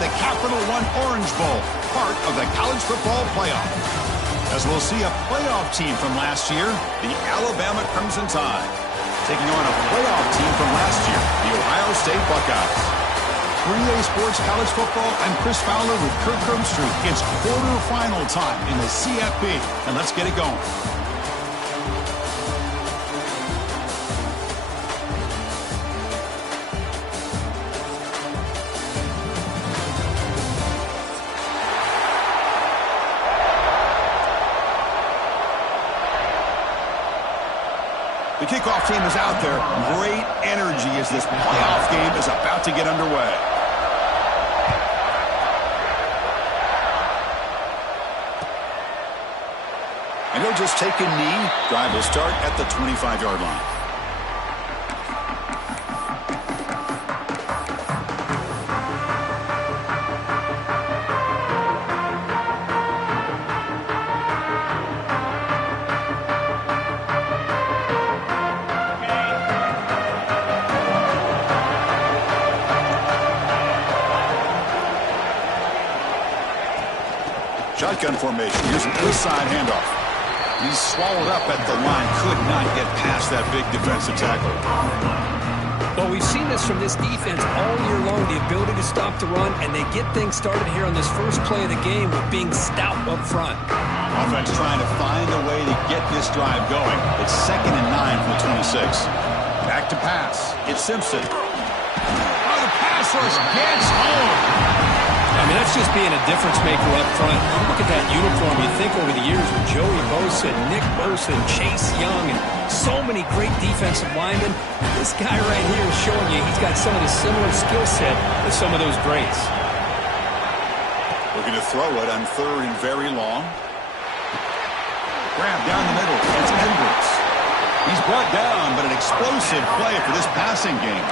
the Capital One Orange Bowl, part of the college football playoff. As we'll see a playoff team from last year, the Alabama Crimson Tide, taking on a playoff team from last year, the Ohio State Buckeyes. 3A Sports College Football, I'm Chris Fowler with Kirk Herbstreit. It's quarterfinal time in the CFP, and let's get it going. The kickoff team is out there. Great energy as this playoff game is about to get underway. And he'll just take a knee. Drive will start at the 25-yard line. Shotgun formation. Here's an inside handoff. He's swallowed up at the line. Could not get past that big defensive tackle. Well, we've seen this from this defense all year long, the ability to stop the run, and they get things started here on this first play of the game with being stout up front. Offense trying to find a way to get this drive going. It's 2nd and 9 from the 26. Back to pass. It's Simpson. Oh, the pass rush gets home. I mean, that's just being a difference maker up front. You look at that uniform, you think over the years with Joey Bosa, Nick Bosa, and Chase Young, and so many great defensive linemen. This guy right here is showing you he's got some of the similar skill set as some of those greats. Looking to throw it on 3rd and very long. Grab down the middle. It's Edwards. He's brought down, but an explosive play for this passing game.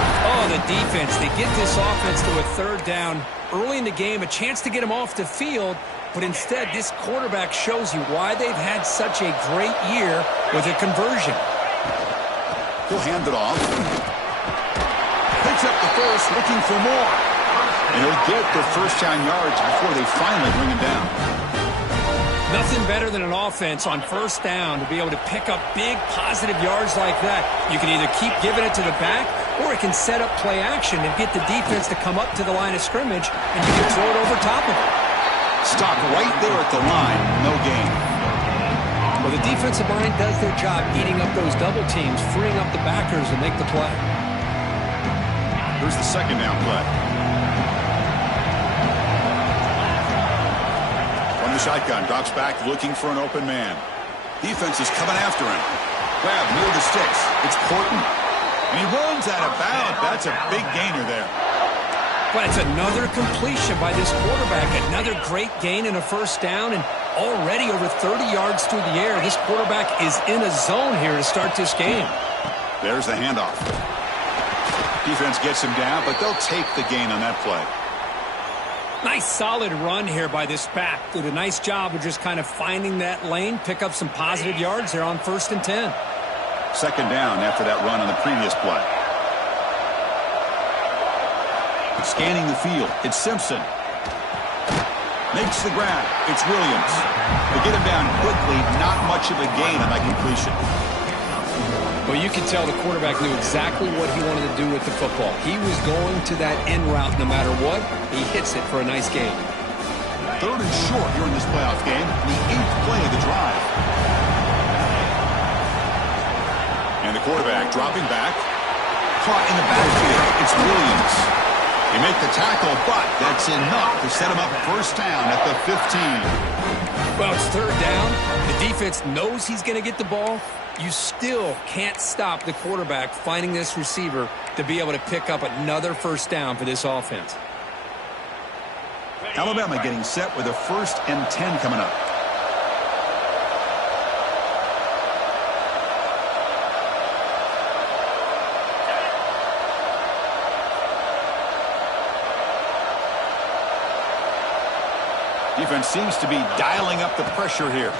Oh, the defense. They get this offense to a 3rd down early in the game, a chance to get him off the field, but instead this quarterback shows you why they've had such a great year with a conversion. He'll hand it off. Picks up the first, looking for more. And he'll get the first down yards before they finally bring him down. Nothing better than an offense on 1st down to be able to pick up big positive yards like that. You can either keep giving it to the back, or it can set up play action and get the defense to come up to the line of scrimmage, and you can throw it over top of it. Stop right there at the line. No gain. Well, the defensive line does their job eating up those double teams, freeing up the backers to make the play. Here's the 2nd down play. From the shotgun, drops back looking for an open man. Defense is coming after him. Grab near the sticks. It's Porton. And he runs out of bounds. That's a big gainer there. But it's another completion by this quarterback. Another great gain in a 1st down, and already over 30 yards through the air. This quarterback is in a zone here to start this game. There's the handoff. Defense gets him down, but they'll take the gain on that play. Nice solid run here by this back. Did a nice job of just kind of finding that lane, pick up some positive yards there on 1st and 10. 2nd down after that run on the previous play. Scanning the field, it's Simpson. Makes the grab, it's Williams. They get him down quickly, not much of a gain on that completion. Well, you can tell the quarterback knew exactly what he wanted to do with the football. He was going to that end route no matter what. He hits it for a nice gain. 3rd and short here in this playoff game, the 8th play of the drive. And the quarterback dropping back. Caught in the backfield. It's Williams. They make the tackle, but that's enough to set him up 1st down at the 15. Well, it's 3rd down. The defense knows he's going to get the ball. You still can't stop the quarterback finding this receiver to be able to pick up another 1st down for this offense. Alabama getting set with a 1st and 10 coming up. Defense seems to be dialing up the pressure here.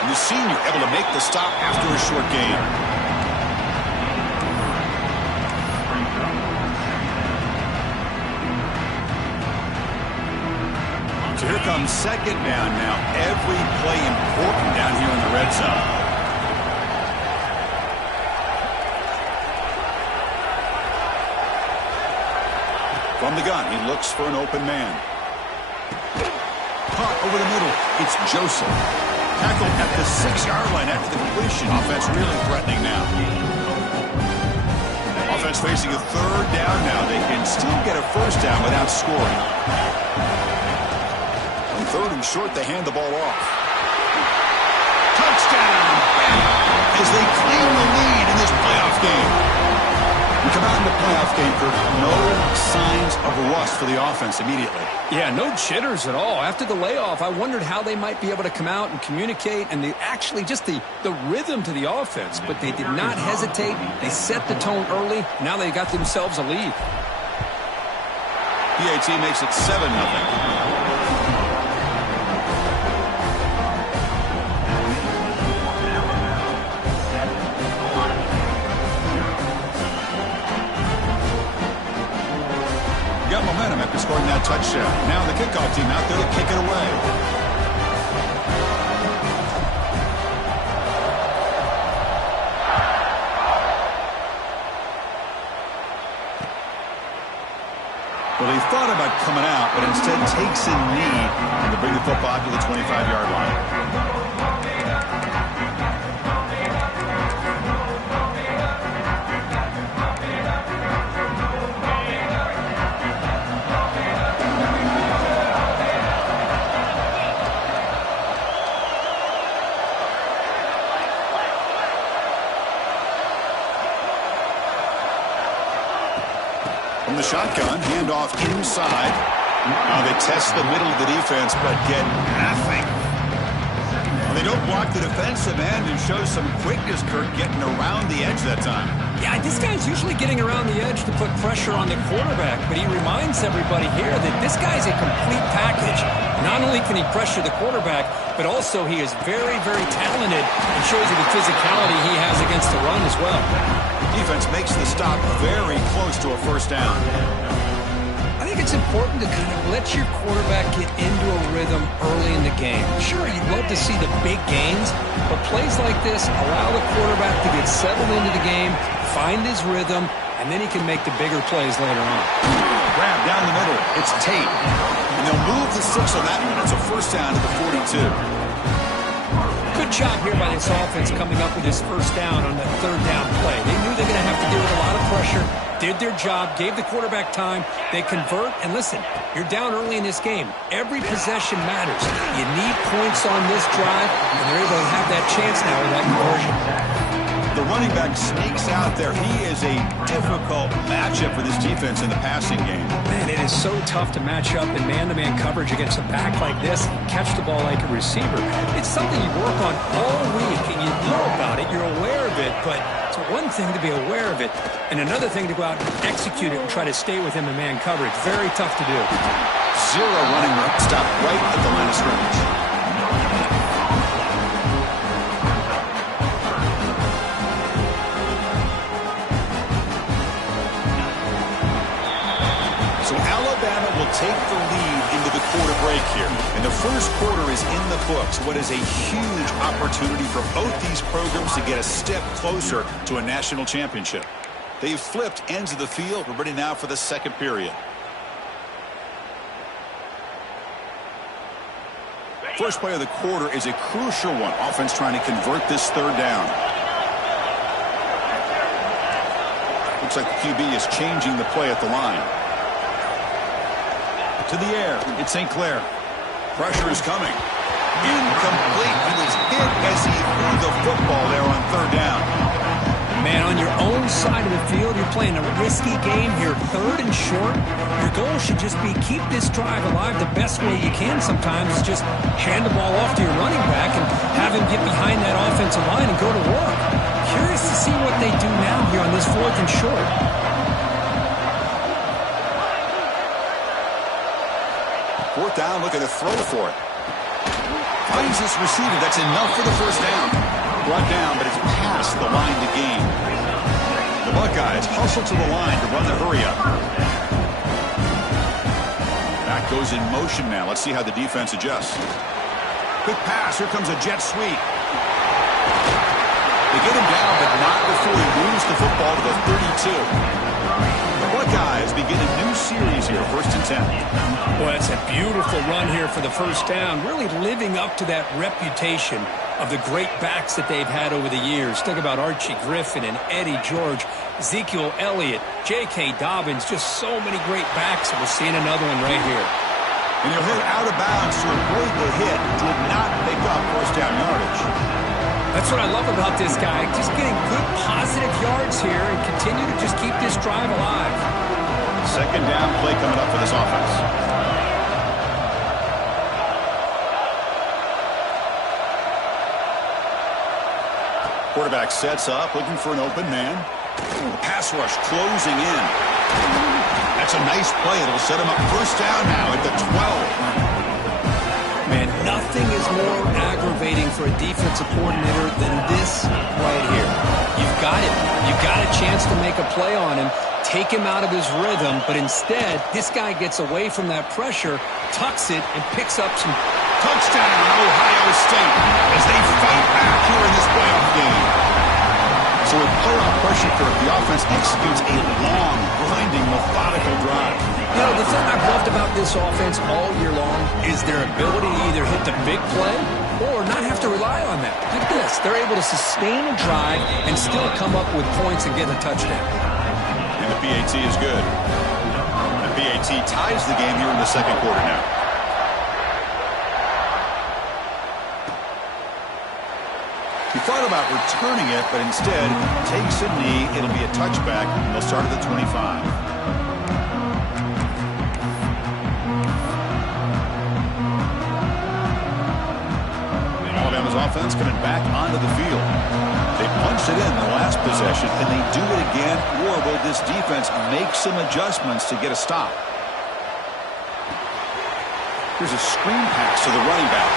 And the senior able to make the stop after a short gain. So here comes second down now. Every play important down here in the red zone. From the gun, he looks for an open man. Caught over the middle. It's Joseph. Tackled at the 6-yard line after the completion. Offense really threatening now. Offense facing a third down now. They can still get a first down without scoring. On third and short, they hand the ball off. Touchdown! As they claim the lead in this playoff game. We come out in the playoff game, Kirk. No signs of rust for the offense immediately. Yeah, no jitters at all. After the layoff, I wondered how they might be able to come out and communicate and actually just the rhythm to the offense. But they did not hesitate. They set the tone early. Now they got themselves a lead. PAT makes it 7-0. Got momentum after scoring that touchdown. Now the kickoff team out there to kick it away. Well, he thought about coming out, but instead takes a knee to bring the football to the 25-yard line. From the shotgun, handoff inside. Now they test the middle of the defense, but get nothing. They don't block the defensive end and show some quickness, Kirk, getting around the edge that time. Yeah, this guy's usually getting around the edge to put pressure on the quarterback, but he reminds everybody here that this guy's a complete package. Not only can he pressure the quarterback, but also he is very, very talented and shows you the physicality he has against the run as well. Defense makes the stop very close to a first down. I think it's important to kind of let your quarterback get into a rhythm early in the game. Sure, you'd love to see the big gains, but plays like this allow the quarterback to get settled into the game, find his rhythm, and then he can make the bigger plays later on. Grab down the middle. It's Tate. And they'll move the 6 on that one. It's a first down to the 42. Good job here by this offense coming up with this first down on the third down play. They knew they're going to have to deal with a lot of pressure, did their job, gave the quarterback time. They convert, and listen, you're down early in this game. Every possession matters. You need points on this drive, and they're able to have that chance now with that conversion. The running back sneaks out there. He is a difficult matchup for this defense in the passing game. Man, it is so tough to match up in man-to-man coverage against a back like this, catch the ball like a receiver. It's something you work on all week, and you know about it, you're aware of it, but it's one thing to be aware of it, and another thing to go out and execute it and try to stay with him in man coverage. Very tough to do. Zero running room. Stop right at the line of scrimmage. So Alabama will take the lead into the quarter break here. And the first quarter is in the books. What is a huge opportunity for both these programs to get a step closer to a national championship. They've flipped ends of the field. We're ready now for the second period. First play of the quarter is a crucial one. Offense trying to convert this third down. Looks like the QB is changing the play at the line. To the air, it's St. Clair. Pressure is coming. Incomplete. He was hit as he threw the football there on third down. Man, on your own side of the field, you're playing a risky game here, third and short. Your goal should just be keep this drive alive the best way you can sometimes. Just hand the ball off to your running back and have him get behind that offensive line and go to work. Curious to see what they do now here on this fourth and short. Fourth down, looking to throw for it. Finds his receiver. That's enough for the first down. Brought down, but it's past the line to gain. The Buckeyes hustle to the line to run the hurry up. Back goes in motion now. Let's see how the defense adjusts. Quick pass. Here comes a jet sweep. They get him down, but not before he moves the football to the 32. The Buckeyes begin a new series here, 1st and 10. Well, that's a beautiful run here for the first down, really living up to that reputation of the great backs that they've had over the years. Think about Archie Griffin and Eddie George, Ezekiel Elliott, J.K. Dobbins, just so many great backs, and we're seeing another one right here. And he'll hit out of bounds to avoid the hit. Did not pick up first down yardage. That's what I love about this guy. Just getting good positive yards here and continue to just keep this drive alive. 2nd down play coming up for this offense. Quarterback sets up, looking for an open man. The pass rush closing in. That's a nice play. It'll set him up first down now at the 12. Man, nothing is more aggravating for a defensive coordinator than this right here. You've got it. You've got a chance to make a play on him, take him out of his rhythm, but instead, this guy gets away from that pressure, tucks it, and picks up some... Touchdown, Ohio State, as they fight back here in this playoff game. So with playoff pressure, the offense executes a long, grinding, methodical drive. You know, the thing I've loved about this offense all year long is their ability to either hit the big play or not have to rely on that. Like this, they're able to sustain a drive and still come up with points and get a touchdown. And the PAT is good. The PAT ties the game here in the 2nd quarter now. He thought about returning it, but instead takes a knee. It'll be a touchback. They'll start at the 25. Alabama's offense coming back onto the field. They punched it in the last possession. Can they do it again, or will this defense make some adjustments to get a stop? Here's a screen pass to the running back.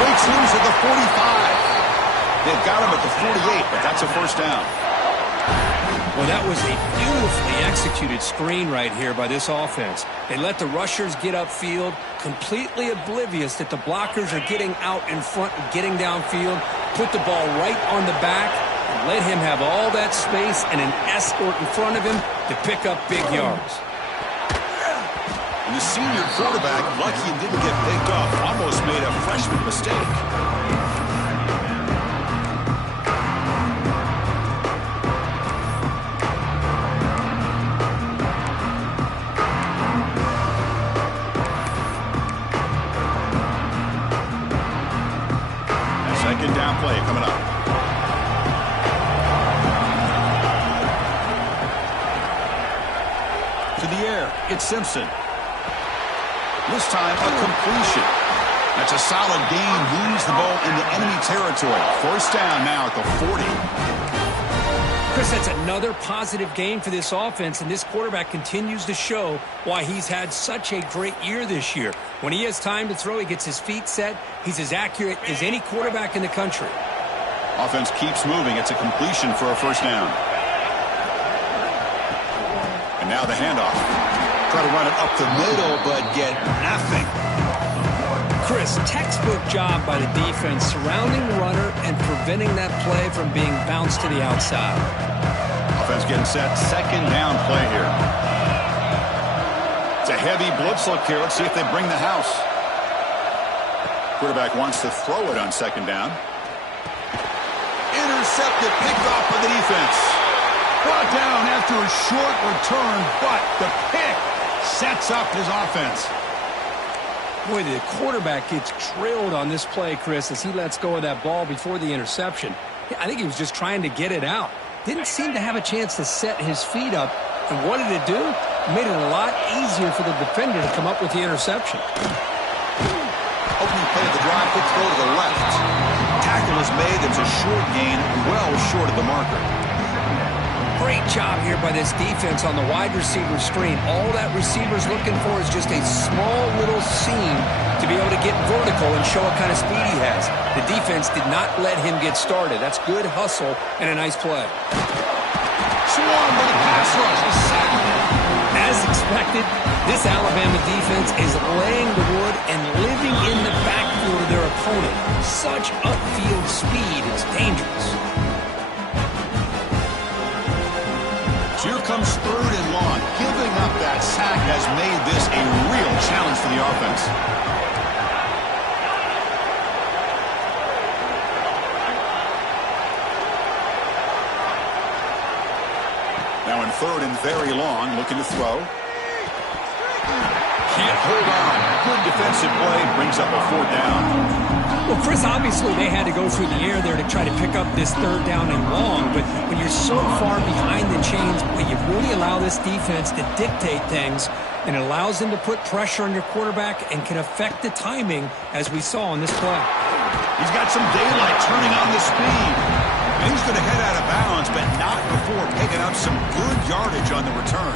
Breaks loose at the 45. They've got him at the 48, but that's a first down. Well, that was a beautifully executed screen right here by this offense. They let the rushers get upfield, completely oblivious that the blockers are getting out in front and getting downfield, put the ball right on the back, and let him have all that space and an escort in front of him to pick up big yards. And the senior quarterback, lucky he didn't get picked off, almost made a freshman mistake. Second down play coming up. To the air, it's Simpson. This time, a completion. That's a solid gain. Moves the ball into enemy territory. First down now at the 40. Chris, that's another positive gain for this offense, and this quarterback continues to show why he's had such a great year this year. When he has time to throw, he gets his feet set. He's as accurate as any quarterback in the country. Offense keeps moving. It's a completion for a first down. And now the handoff. Try to run it up the middle, but get nothing. Chris, textbook job by the defense surrounding the runner and preventing that play from being bounced to the outside. Offense getting set. Second down play here. It's a heavy blitz look here. Let's see if they bring the house. Quarterback wants to throw it on second down. Intercepted, picked off by the defense. Brought down after a short return, but the pick sets up his offense. Boy, the quarterback gets trailed on this play, Chris, as he lets go of that ball before the interception. I think he was just trying to get it out. Didn't seem to have a chance to set his feet up. And what did it do? It made it a lot easier for the defender to come up with the interception. Opening play of the drive, quick throw to the left. Tackle is made. There's a short gain, well short of the marker. Great job here by this defense on the wide receiver screen. All that receiver's looking for is just a small little seam to be able to get vertical and show what kind of speed he has. The defense did not let him get started. That's good hustle and a nice play. Swarm with a pass rush. As expected. expected, this Alabama defense is laying the wood and living in the backfield of their opponent. Such upfield speed, it's dangerous. So here comes 3rd and long. Giving up that sack has made this a real challenge for the offense. Now in 3rd and very long, looking to throw. Can't hold on. Good defensive play, brings up a 4th down. Well, Chris, obviously they had to go through the air there to try to pick up this 3rd down and long, but when you're so far behind the chains, you really allow this defense to dictate things, and it allows them to put pressure on your quarterback and can affect the timing, as we saw on this play. He's got some daylight turning on the speed. And he's going to head out of bounds, but not before picking up some good yardage on the return.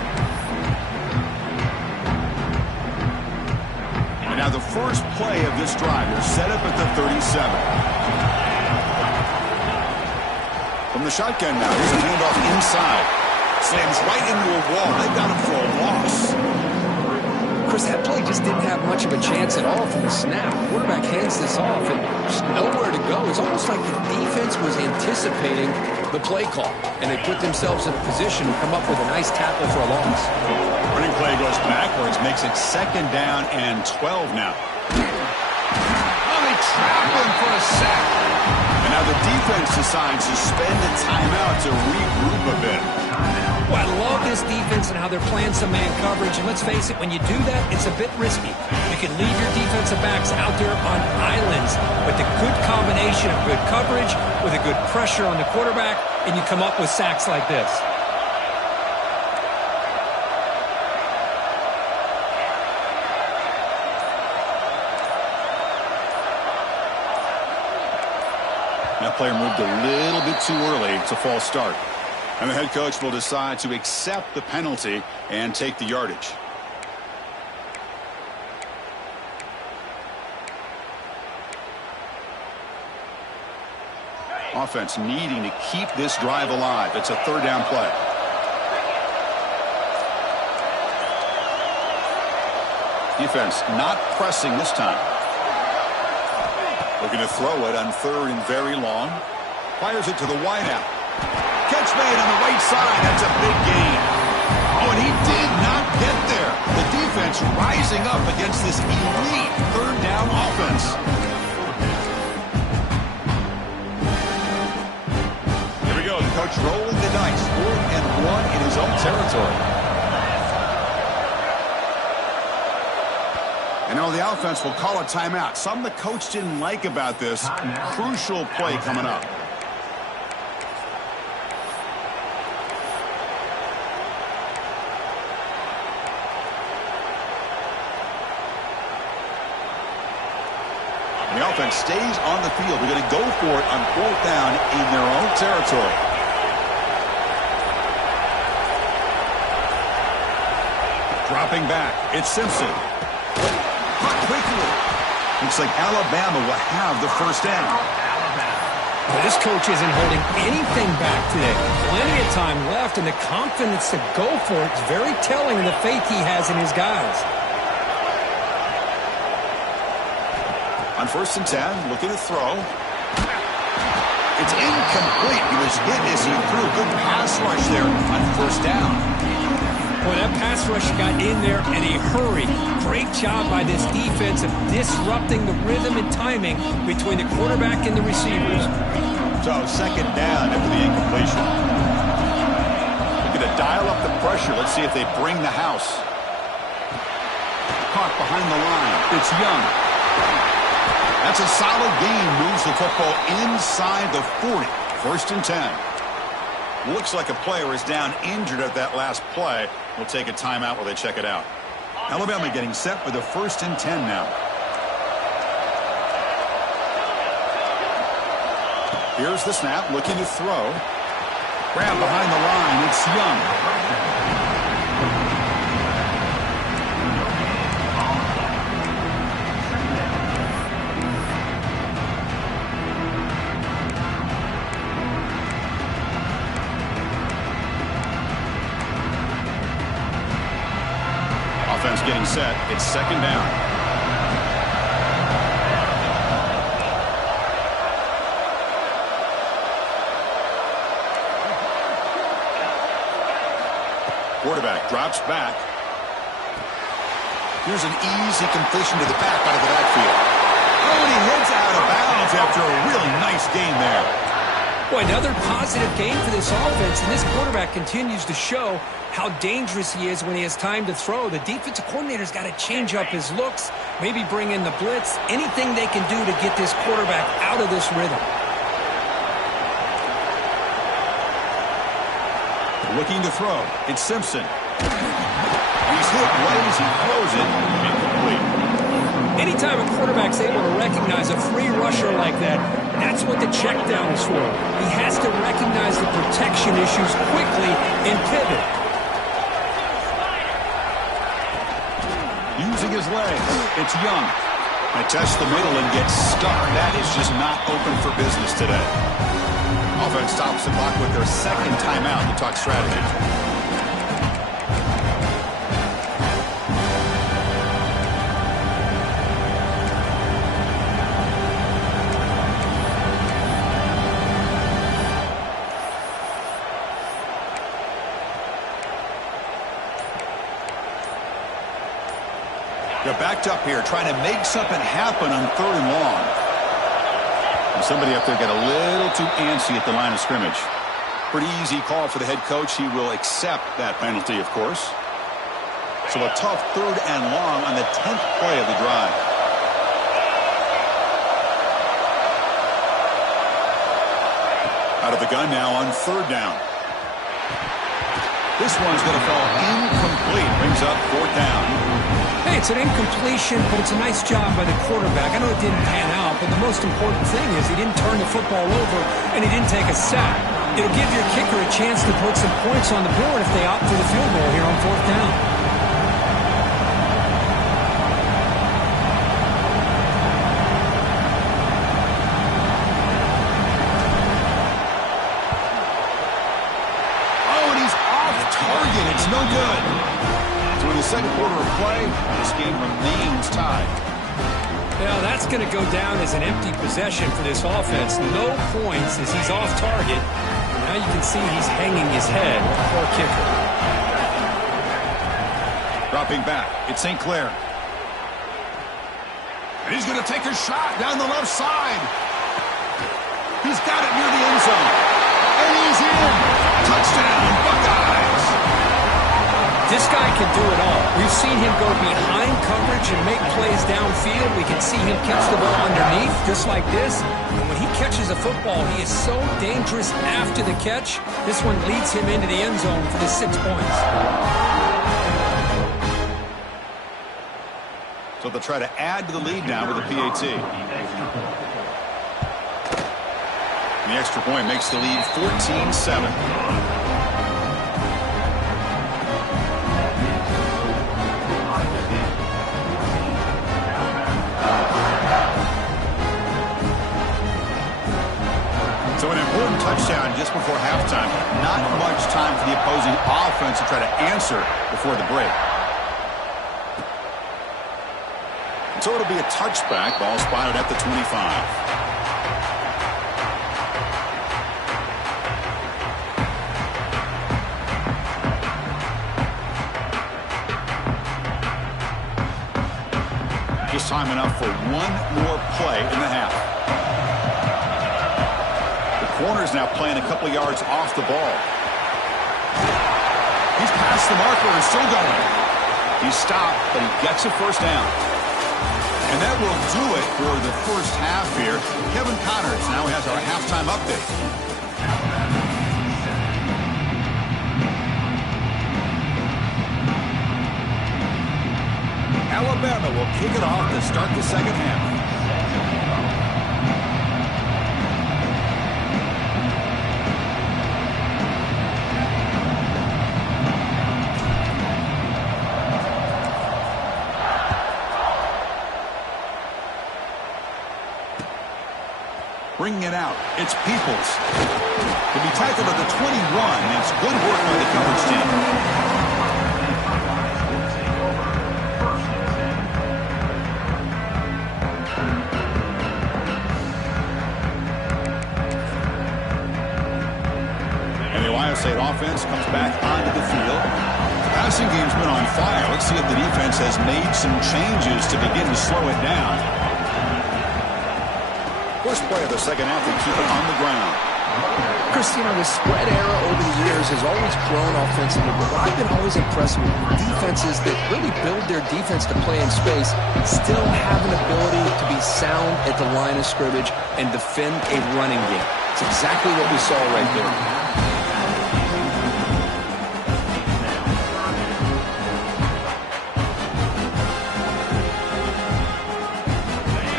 And now the first play of this drive is set up at the 37. From the shotgun now, here's a handoff inside. Slams right into a wall. They've got him for a loss. Chris, that play just didn't have much of a chance at all from the snap. The quarterback hands this off, and there's nowhere to go. It's almost like the defense was anticipating the play call, and they put themselves in a position to come up with a nice tackle for a loss. Running play goes backwards, makes it 2nd down and 12 now. Oh, they trap him for a sack. And now the defense decides to spend a timeout to regroup a bit. Well, I love this defense and how they're playing some man coverage. And let's face it, when you do that, it's a bit risky. You can leave your defensive backs out there on islands, but the good combination of good coverage with a good pressure on the quarterback, and you come up with sacks like this. That player moved a little bit too early. It's a false start. And the head coach will decide to accept the penalty and take the yardage. Offense needing to keep this drive alive. It's a 3rd down play. Defense not pressing this time. Looking to throw it on 3rd and very long. Fires it to the wideout. Catch made on the right side. That's a big gain. Oh, and he did not get there. The defense rising up against this elite 3rd down offense. Here we go. The coach rolling the dice. 4th and 1 in his own territory. And now the offense will call a timeout. Something the coach didn't like about this. Crucial play coming up. The offense stays on the field. They're going to go for it on 4th down in their own territory. Dropping back. It's Simpson. Caught quickly. Looks like Alabama will have the 1st down. Well, this coach isn't holding anything back today. Plenty of time left, and the confidence to go for it is very telling of the faith he has in his guys. On 1st and 10, looking to throw. It's incomplete. He was hit as he threw a good pass rush there on 1st down. Boy, that pass rush got in there in a hurry. Great job by this defense of disrupting the rhythm and timing between the quarterback and the receivers. So 2nd down after the incompletion. Looking to dial up the pressure. Let's see if they bring the house. Caught behind the line. It's Young. That's a solid gain. Moves the football inside the 40. 1st and 10. Looks like a player is down injured at that last play. We'll take a timeout while they check it out. Alabama getting set for the 1st and 10 now. Here's the snap. Looking to throw. Grab behind the line. It's Young. Offense getting set. It's second down. Quarterback drops back. Here's an easy completion to the back out of the backfield. Oh, and he heads out of bounds after a really nice gain there. Boy, another positive game for this offense, and this quarterback continues to show how dangerous he is when he has time to throw. The defensive coordinator's got to change up his looks, maybe bring in the blitz, anything they can do to get this quarterback out of this rhythm. Looking to throw. It's Simpson. He's hit right as he throws it. Incomplete. Anytime a quarterback's able to recognize a free rusher like that, that's what the check down is for. He has to recognize the protection issues quickly and pivot. Using his legs. It's Young. I test the middle and gets stuck. That is just not open for business today. Offense stops the clock with their second timeout to talk strategy. They're backed up here, trying to make something happen on 3rd and long. And somebody up there got a little too antsy at the line of scrimmage. Pretty easy call for the head coach. He will accept that penalty, of course. So a tough 3rd and long on the 10th play of the drive. Out of the gun now on 3rd down. This one's going to fall incomplete. Brings up 4th down. Hey, it's an incompletion, but it's a nice job by the quarterback. I know it didn't pan out, but the most important thing is he didn't turn the football over and he didn't take a sack. It'll give your kicker a chance to put some points on the board if they opt for the field goal here on 4th down. Oh, and he's off target. It's no good. So in the second quarter of play, this game remains tied. Yeah, that's going to go down as an empty possession for this offense. No points as he's off target. Now you can see he's hanging his head. Poor kicker. Dropping back. It's St. Clair. And he's going to take a shot down the left side. He's got it near the end zone. And he's in. Touchdown, Buckeyes. This guy can do it all. We've seen him go behind coverage and make plays downfield. We can see him catch the ball underneath, just like this. And when he catches a football, he is so dangerous after the catch. This one leads him into the end zone for the 6 points. So they'll try to add to the lead now with a PAT. The extra point makes the lead 14-7. So an important touchdown just before halftime. Not much time for the opposing offense to try to answer before the break. So it'll be a touchback. Ball spotted at the 25. Just time enough for one more play in the half. Corner's now playing a couple yards off the ball. He's past the marker and still going. He's stopped, but he gets a first down. And that will do it for the first half here. Kevin Connors now has our halftime update. Alabama will kick it off to start the second half. Bringing it out, it's Peoples. To be tackled at the 21, it's good work by the coverage team. offense comes back onto the field. The passing game's been on fire. Let's see if the defense has made some changes to begin to slow it down. First play of the second half, they keep it on the ground. Chris, you know, the spread era over the years has always grown offensively, but what I've been always impressed with defenses that really build their defense to play in space still have an ability to be sound at the line of scrimmage and defend a running game. It's exactly what we saw right there.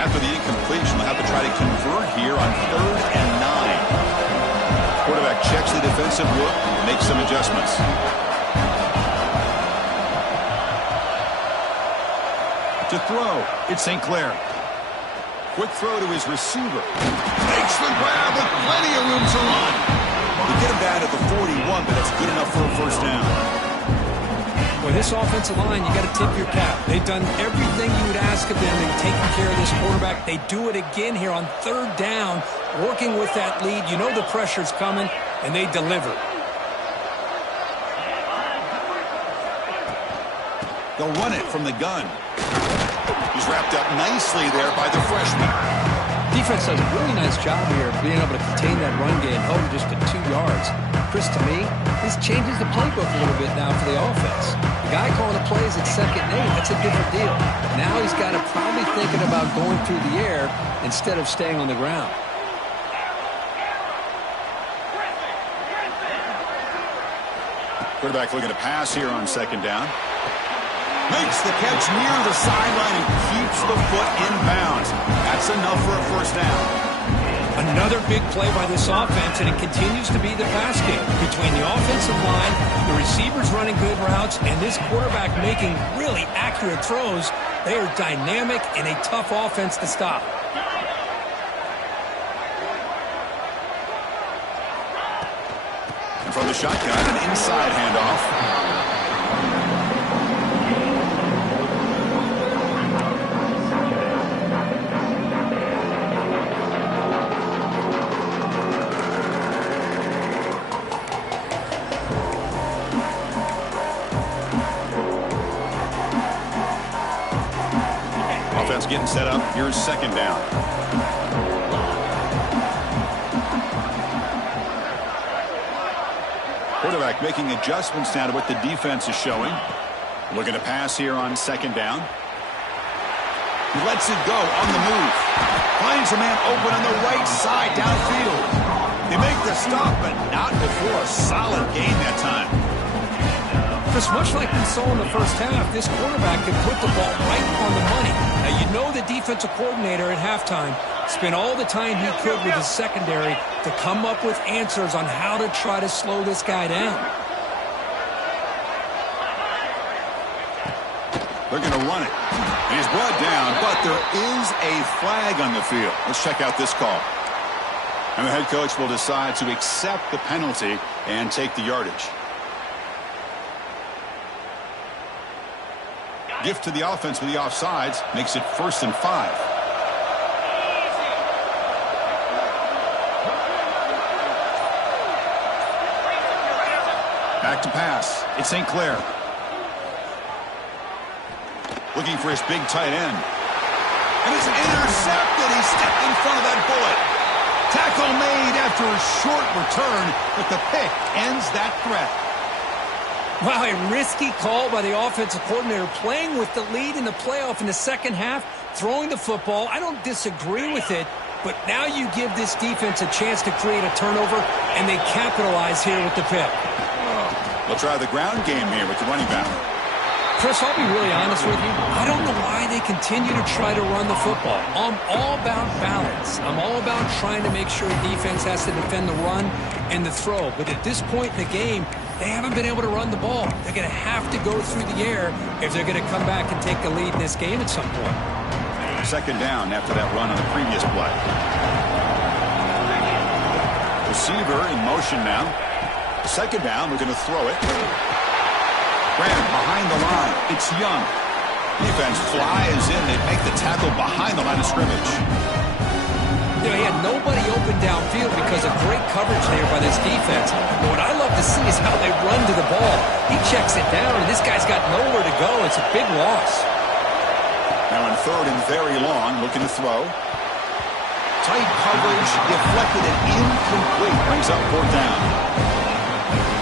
After the incompletion, they'll have to try to convert here on 3rd and 9. Quarterback checks the defensive look, makes some adjustments. To throw, it's St. Clair. Quick throw to his receiver. Makes the grab with plenty of room to run. They get him down at the 41, but that's good enough for a first down. Well, this offensive line, you got to tip your cap. They've done everything you would ask of them in taking care of this quarterback. They do it again here on 3rd down, working with that lead. You know the pressure's coming, and they deliver. They'll run it from the gun. He's wrapped up nicely there by the freshman. Defense does a really nice job here of being able to contain that run game, held just to 2 yards. Chris, to me, this changes the playbook a little bit now for the offense. The guy calling the plays at 2nd and 8, that's a different deal. Now he's got to probably thinking about going through the air instead of staying on the ground. Quarterback looking to pass here on 2nd down. Makes the catch near the sideline and keeps the foot in bounds. That's enough for a first down. Another big play by this offense, and it continues to be the pass game. Between the offensive line, the receivers running good routes, and this quarterback making really accurate throws, they are dynamic and a tough offense to stop. And from the shotgun, an inside handoff. Offense getting set up. Here's 2nd down. Quarterback making adjustments now to what the defense is showing. Looking to pass here on 2nd down. He lets it go on the move. Finds a man open on the right side downfield. They make the stop, but not before a solid gain that time. Chris, much like we saw in the first half, this quarterback can put the ball right on the money. Now, you know the defensive coordinator at halftime spent all the time he could with his secondary to come up with answers on how to try to slow this guy down. They're going to run it. And he's brought down, but there is a flag on the field. Let's check out this call. And the head coach will decide to accept the penalty and take the yardage. Gift to the offense with the offsides makes it 1st and 5. Back to pass. It's St. Clair. Looking for his big tight end. And it's intercepted. He stepped in front of that bullet. Tackle made after a short return, but the pick ends that threat. Wow, a risky call by the offensive coordinator, playing with the lead in the playoff in the second half, throwing the football. I don't disagree with it, but now you give this defense a chance to create a turnover, and they capitalize here with the pick. They'll try the ground game here with the running back. Chris, I'll be really honest with you. I don't know why they continue to try to run the football. I'm all about balance. I'm all about trying to make sure defense has to defend the run and the throw. But at this point in the game, they haven't been able to run the ball. They're going to have to go through the air if they're going to come back and take the lead in this game at some point. 2nd down after that run on the previous play. Receiver in motion now. 2nd down, we're going to throw it. Grant behind the line. It's Young. Defense flies in. They make the tackle behind the line of scrimmage. You know, he had nobody open downfield because of great coverage there by this defense. But what I love to see is how they run to the ball. He checks it down, and this guy's got nowhere to go. It's a big loss. Now in third and very long, looking to throw. Tight coverage, deflected and incomplete. Brings up fourth down.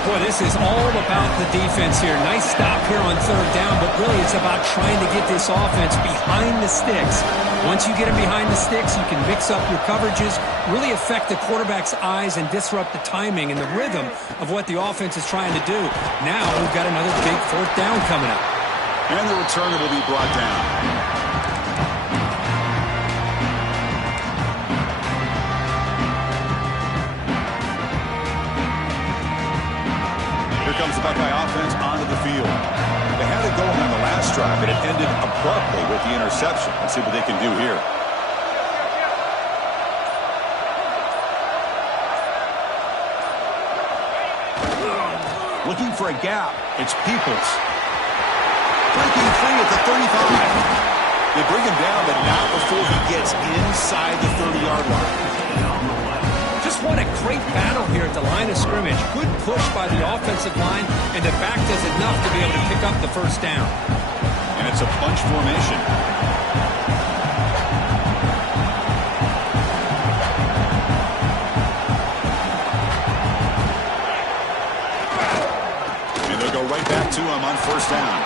Boy, this is all about the defense here. Nice stop here on third down, but really it's about trying to get this offense behind the sticks. Once you get them behind the sticks, you can mix up your coverages, really affect the quarterback's eyes and disrupt the timing and the rhythm of what the offense is trying to do. Now we've got another big fourth down coming up. And the returner will be brought down. Here comes the Buckeye offense onto the field. They had it going on the last drive, but it ended abruptly with the interception. Let's see what they can do here. Looking for a gap. It's Peoples. Breaking free at the 35. They bring him down, but not before he gets inside the 30-yard line. Just what a great battle here at the line of scrimmage. Good push by the offensive line, and the back does enough to be able to pick up the first down. And it's a bunch formation. And they'll go right back to him on first down.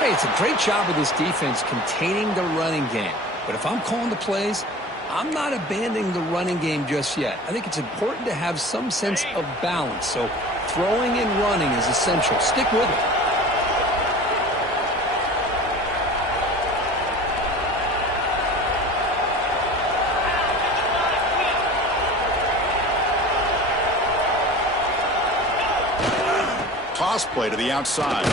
Hey, it's a great job of this defense containing the running game. But if I'm calling the plays, I'm not abandoning the running game just yet. I think it's important to have some sense of balance. So throwing and running is essential. Stick with it. Toss play to the outside.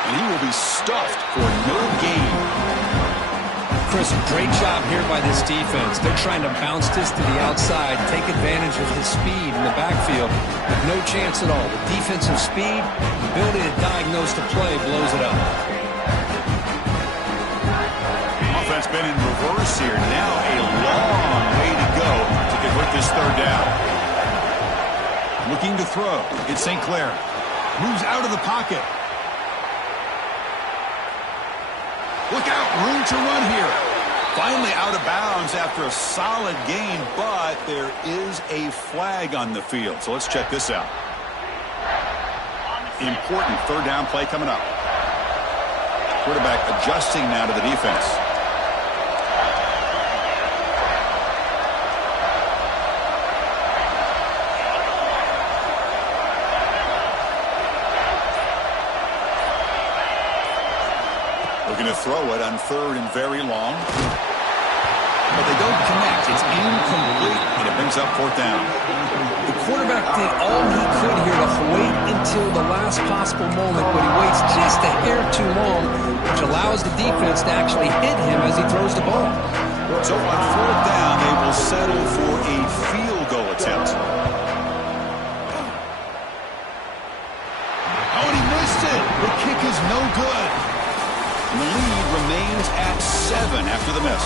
And he will be stuffed for no gain. Chris, great job here by this defense. They're trying to bounce this to the outside, take advantage of his speed in the backfield. With no chance at all. The defensive speed, the ability to diagnose the play blows it up. Offense been in reverse here. Now a long way to go to convert this third down. Looking to throw. It's St. Clair. Moves out of the pocket. Look out, room to run here. Finally out of bounds after a solid gain, but there is a flag on the field. So let's check this out. Important third down play coming up. Quarterback adjusting now to the defense. Looking to throw it on third and very long. But they don't connect. It's incomplete, and it brings up fourth down. The quarterback did all he could here to wait until the last possible moment, but he waits just a hair too long, which allows the defense to actually hit him as he throws the ball. So on fourth down, they will settle for a field goal attempt. Oh, and he missed it. The kick is no good. And the lead remains at 7 after the miss.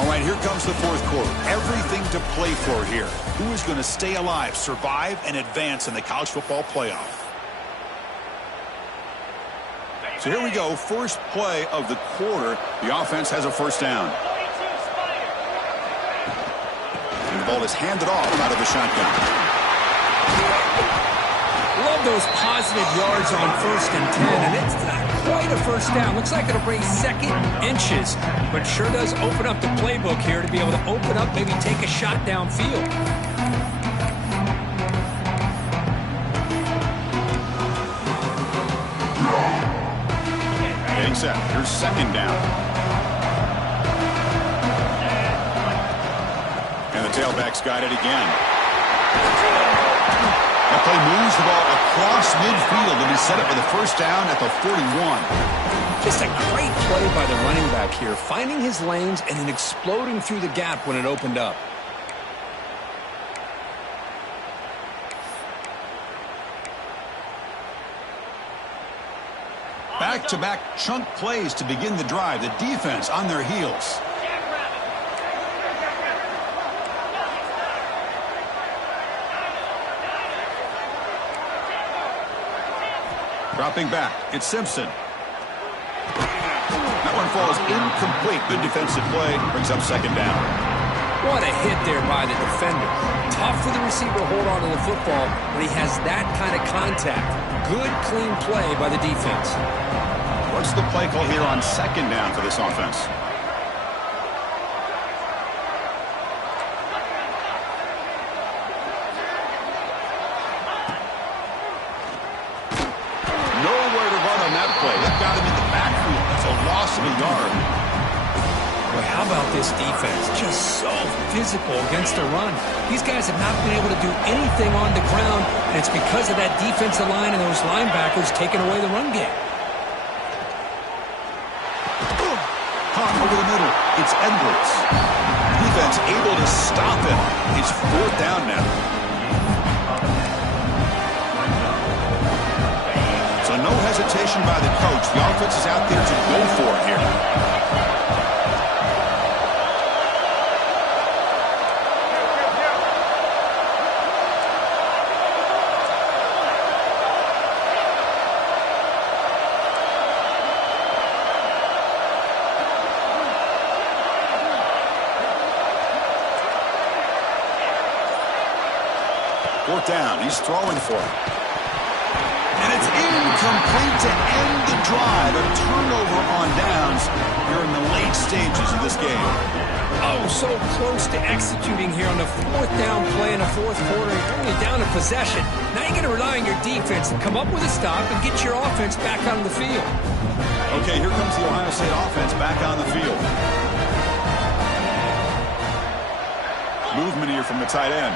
All right, here comes the fourth quarter. Everything to play for here. Who is going to stay alive, survive, and advance in the college football playoff? So here we go. First play of the quarter. The offense has a first down. And the ball is handed off out of the shotgun. Love those positive yards on 1st and 10, and it's not quite a first down. Looks like it'll bring second inches, but sure does open up the playbook here to be able to open up, maybe take a shot downfield. Getting set. Here's second down. And the tailback's got it again. That play moves the ball across midfield, and he set it with a first down at the 41. Just a great play by the running back here, finding his lanes and then exploding through the gap when it opened up. Back-to-back chunk plays to begin the drive. The defense on their heels. Dropping back, it's Simpson. That one falls incomplete. Good defensive play. Brings up second down. What a hit there by the defender. Tough for the receiver to hold on to the football when he has that kind of contact. Good, clean play by the defense. What's the play call here on second down for this offense? Nowhere to run on that play. They've got him in the backfield. That's a loss of a yard. Boy, how about this defense? Just so physical against the run. These guys have not been able to do anything on the ground, and it's because of that defensive line and those linebackers taking away the run game. Caught over the middle. It's Edwards. Defense able to stop him. It's fourth down now. So no hesitation by the coach. The offense is out there to go for it here. Fourth down. He's throwing for it. And it's incomplete to end the drive. A turnover on downs here in the late stages of this game. Oh, so close to executing here on the fourth down play in the fourth quarter. You're only down a possession. Now you're going to rely on your defense and come up with a stop and get your offense back on the field. Okay, here comes the Ohio State offense back on the field. Movement here from the tight end.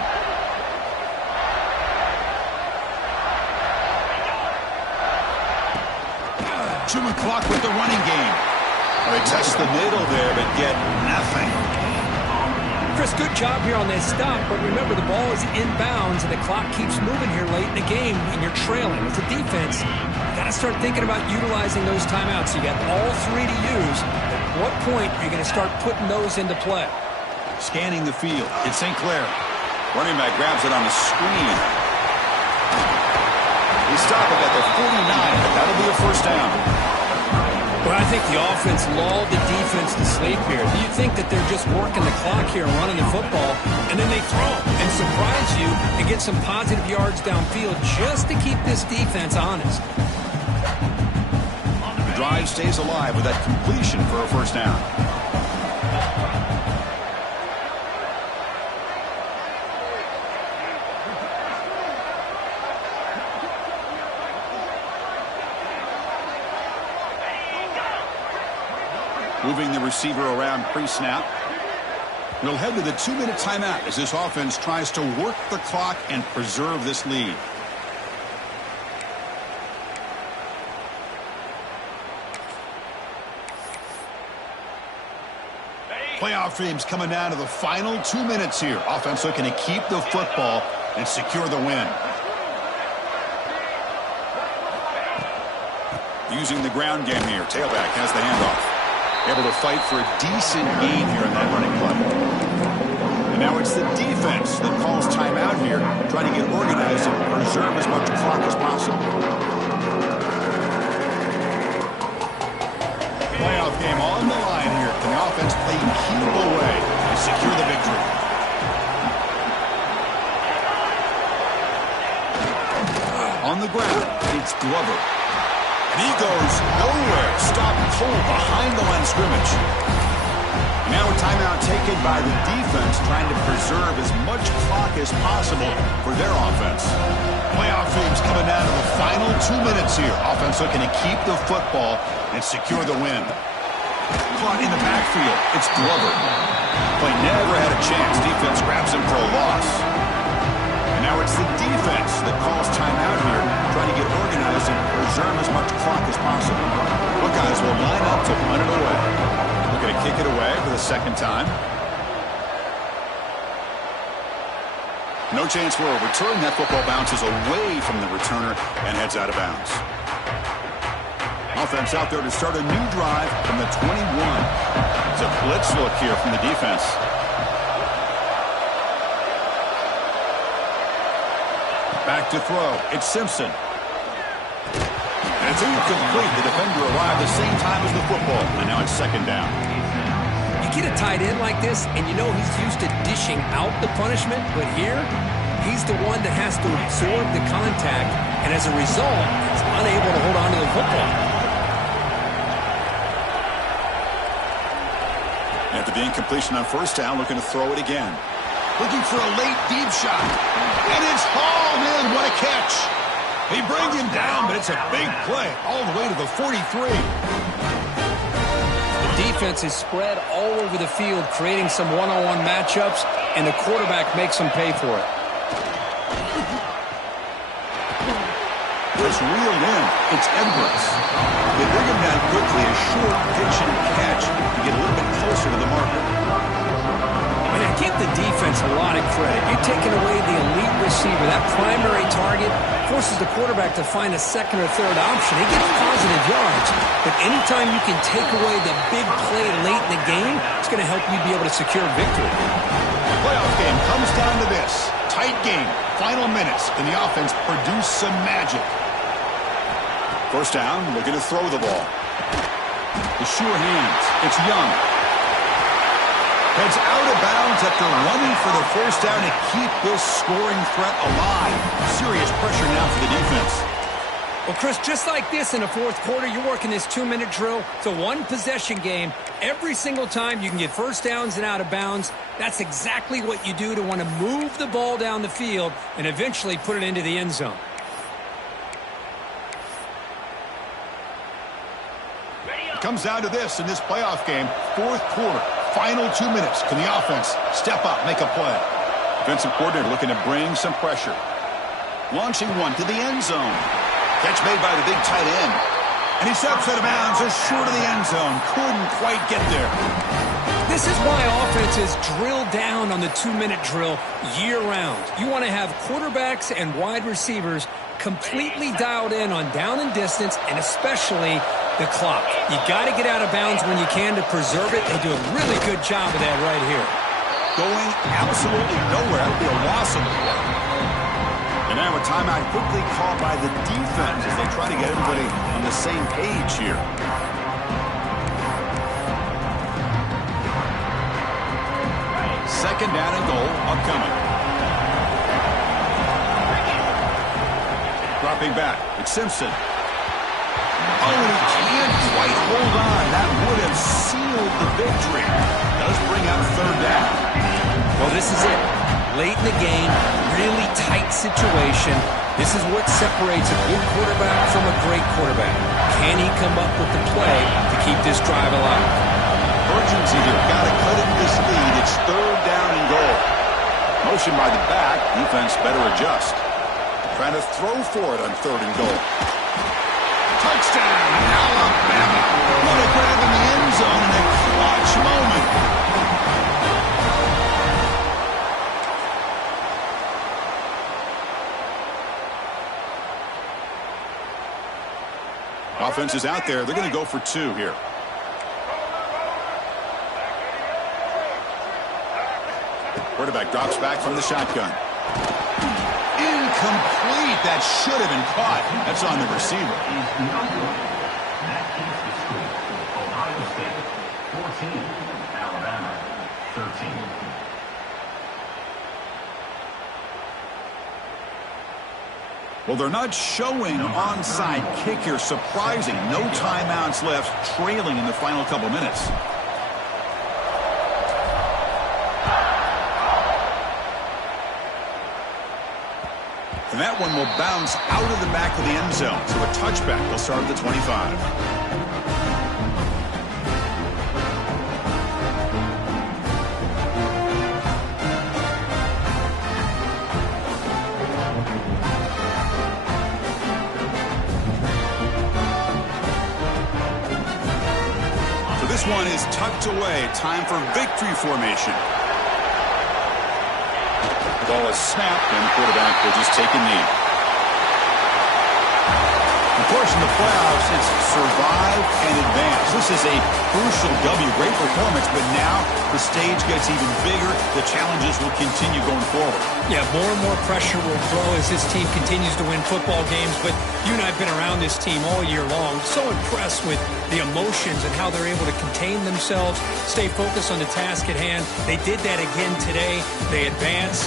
Chewing clock with the running game. They test the middle there, but get nothing. Chris, good job here on that stop, but remember the ball is inbounds and the clock keeps moving here late in the game and you're trailing. As a defense, you got to start thinking about utilizing those timeouts. You got all three to use. At what point are you going to start putting those into play? Scanning the field. It's St. Clair. Running back grabs it on the screen. He stopped it at the 49, but that'll be a first down. Well, I think the offense lulled the defense to sleep here. You think that they're just working the clock here and running the football, and then they throw and surprise you and get some positive yards downfield just to keep this defense honest. The drive stays alive with that completion for a first down. Moving the receiver around pre-snap. We'll head to the 2-minute timeout as this offense tries to work the clock and preserve this lead. Playoff games coming down to the final 2 minutes here. Offense looking to keep the football and secure the win. Using the ground game here. Tailback has the handoff. Able to fight for a decent gain here in that running play. And now it's the defense that calls timeout here, trying to get organized and preserve as much clock as possible. Playoff game on the line here. Can the offense play keep away and secure the victory? On the ground, it's Glover. And he goes nowhere. Stop pull behind the line of scrimmage. Now a timeout taken by the defense, trying to preserve as much clock as possible for their offense. Playoff games coming down to the final 2 minutes here. Offense looking to keep the football and secure the win. Caught in the backfield. It's Glover. Play never had a chance. Defense grabs him for a loss. And now it's the defense that calls timeout here, trying to get organized and preserve as much clock as possible. Buckeyes will line up to punt it away. Looking to kick it away for the second time. No chance for a return. That football bounces away from the returner and heads out of bounds. Offense out there to start a new drive from the 21. It's a blitz look here from the defense. Back to throw. It's Simpson. It's incomplete. The defender arrived the same time as the football, and now it's second down. You get a tight end like this, and you know he's used to dishing out the punishment, but here, he's the one that has to absorb the contact, and as a result, he's unable to hold on to the football. After the incompletion on first down, looking to throw it again. Looking for a late deep shot. And it's hauled in. What a catch. They bring him down, but it's a big play all the way to the 43. The defense is spread all over the field, creating some one-on-one matchups, and the quarterback makes them pay for it. It's reeled in. It's Edwards. They bring him down quickly. A short pitch and catch to get a little bit closer to the marker. And I give the defense a lot of credit. You're taking away the elite receiver. That primary target forces the quarterback to find a second or third option. He gets positive yards. But anytime you can take away the big play late in the game, it's going to help you be able to secure victory. The playoff game comes down to this. Tight game. Final minutes. Can the offense produce some magic? First down, looking to throw the ball. The sure hands. It's Young. Heads out of bounds after running for the first down to keep this scoring threat alive. Serious pressure now for the defense. Well, Chris, just like this in the fourth quarter, you're working this 2-minute drill. It's a one-possession game. Every single time you can get first downs and out of bounds. That's exactly what you do to want to move the ball down the field and eventually put it into the end zone. Comes down to this in this playoff game. Fourth quarter, final 2 minutes. Can the offense step up, make a play? Defensive coordinator looking to bring some pressure. Launching one to the end zone. Catch made by the big tight end. And he steps out of bounds just short of the end zone. Couldn't quite get there. This is why offenses drill down on the 2-minute drill year-round. You want to have quarterbacks and wide receivers completely dialed in on down and distance, and especially the clock. You got to get out of bounds when you can to preserve it. They do a really good job of that right here. Going absolutely nowhere. That would be a loss of the play. And now a timeout quickly called by the defense as they try to get everybody on the same page here. Second down and goal upcoming. Dropping back, it's Simpson. Oh, and he can't quite hold on. That would have sealed the victory. Does bring up third down. Well, this is it. Late in the game, really tight situation. This is what separates a good quarterback from a great quarterback. Can he come up with the play to keep this drive alive? Urgency here. Got to cut into this lead. It's third down and goal. Motion by the back. Defense better adjust. Trying to throw for it on third and goal. Touchdown, Alabama. What a grab in the end zone in a clutch moment. Offense is out there. They're going to go for two here. Quarterback drops back from the shotgun. Incomplete. That should have been caught. That's on the receiver. Ohio State 14, Alabama 13. Well, they're not showing onside kick here. Surprising. No timeouts left, trailing in the final couple minutes. And that one will bounce out of the back of the end zone. So a touchback will start at the 25. So this one is tucked away. Time for victory formation. The ball is snapped, and the quarterback will just take a knee. Of course, in the playoffs, it's survive and advance. This This is a crucial W. Great performance, but now the stage gets even bigger. The challenges will continue going forward. Yeah, more and more pressure will grow as this team continues to win football games. But you and I have been around this team all year long. So impressed with the emotions and how they're able to contain themselves, stay focused on the task at hand. They did that again today. They advance.